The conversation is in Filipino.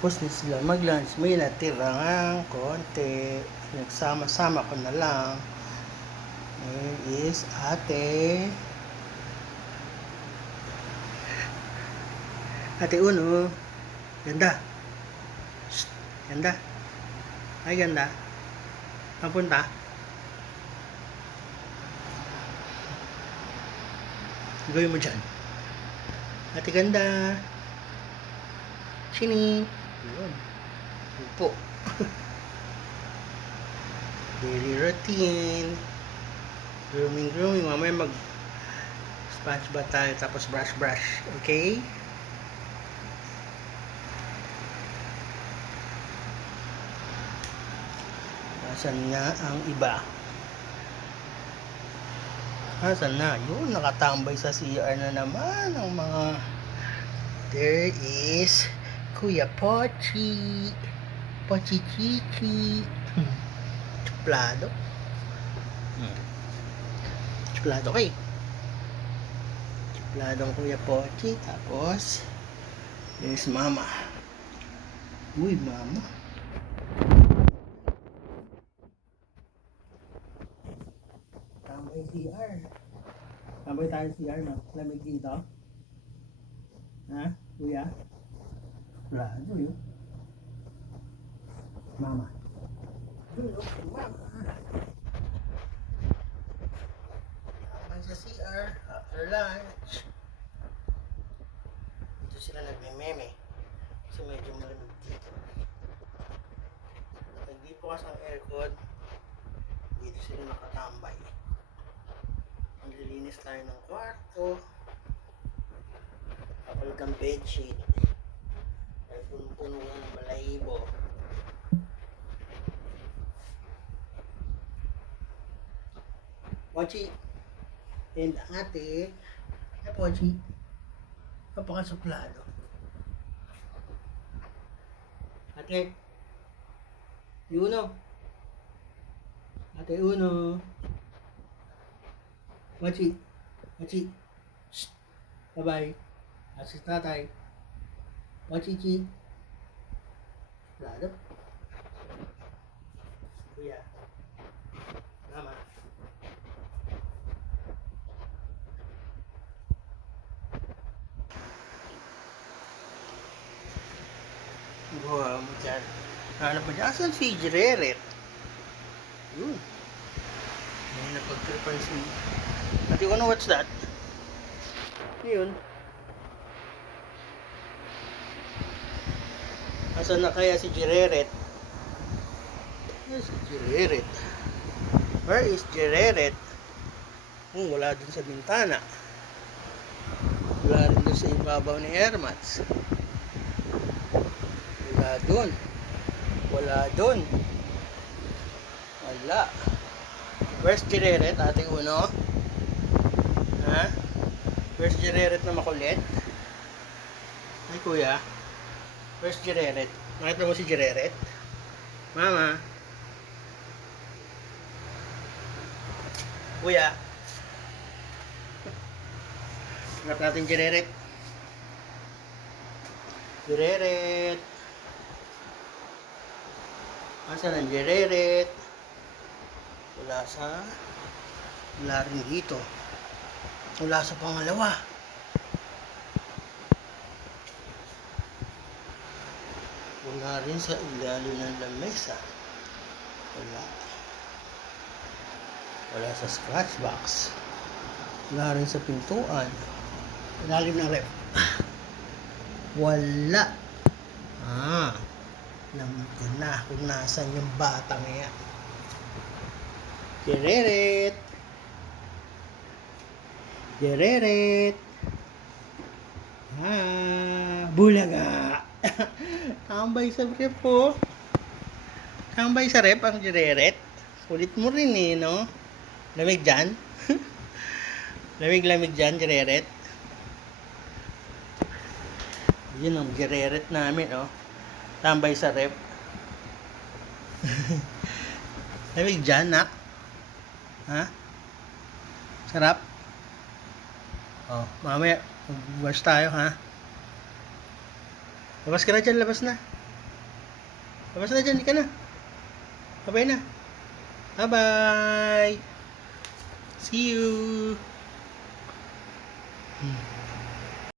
Tapos na sila mag-lunch. May natirang konti. Nagsama-sama ko na lang. Here is ate. Ate Uno. Ganda. Shh. Ganda. Ay, ganda. Papunta. Gawin mo dyan. Ate ganda. Sini. Yun. Upo. Daily routine. Grooming. Mamaya mag sponge bath tayo tapos brush. Okay? Nasaan nga ang iba? Nasaan na? Yun, nakatambay sa CR na naman ang mga... There is Kuya Pochi. Pochi Chichi. Chuplado. Chuplado kay. Chupladong Kuya Pochi. Tapos, there's Mama. Uy, Mama. Tambay CR. Tambay tayo CR, no? Lamig dito. Ha? Kuya? Chuplado yun. Mama. Mama. Tambay sa CR. After lunch. Dito sila nagme-meme. Kasi medyo malamig dito. Hindi po kasi ang aircon. Dito sila nakatambay. Maglilinis tayo ng kwarto. Kapalit ang bedsheet. Ay puno ng balahibo. Pochi and ate. Ay Pochi. Napakasuplado. Ate. Uno. Ate Uno. Pochi. Shh. Bye-bye. Asi tatay. Pochi. Suplado. Kuya. Mama. Buha mo dyan. Hanap mo dyan. Asan si Jereret? Yun. May napag-tripan si... Ate Uno, what's that? Yun. Asan na kaya si Jereret? Where is Jereret? Where is Jereret? Wala dun sa bintana. Wala rin dun sa ibabaw ni Hermats. Wala dun. Wala. Where's Jereret, Ate Uno? Ha? Where's Jereret na makulit? Ay kuya. Where's Jereret? Nakita mo si Jereret? Mama. Kuya. Hanap natin Jereret. Jereret. Asan ang Jereret? Wala rin dito. Wala sa pangalawa. Wala rin sa ilalim ng lamesa. Wala sa scratch box. Wala rin sa pintuan. Ilalim ng rep. Wala. Alam ko na kung nasan yung batang yan. Jereret. Bulaga. Tambay sa rep po. Tambay sa rep ang Jereret. Kulit mo rin eh, no? Lamig dyan. Lamig dyan, Jereret. Yun ang Jereret namin, oh. Tambay sa rep. Lamig dyan, nak. Ha? Sarap? Oh, mamaya, mag-wash tayo, ha? Labas ka na dyan, labas na. Labas na dyan, di ka na. Bye-bye na. Bye-bye. See you.